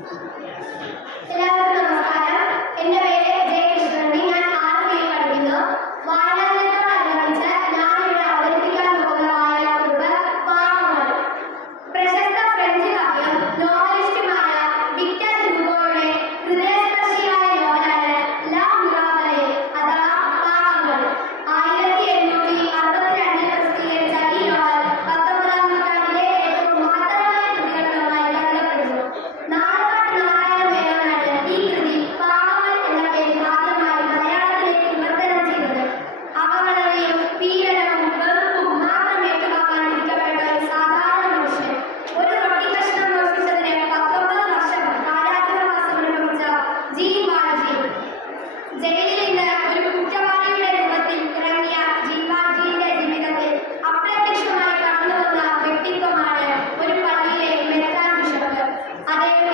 Gracias. তাদের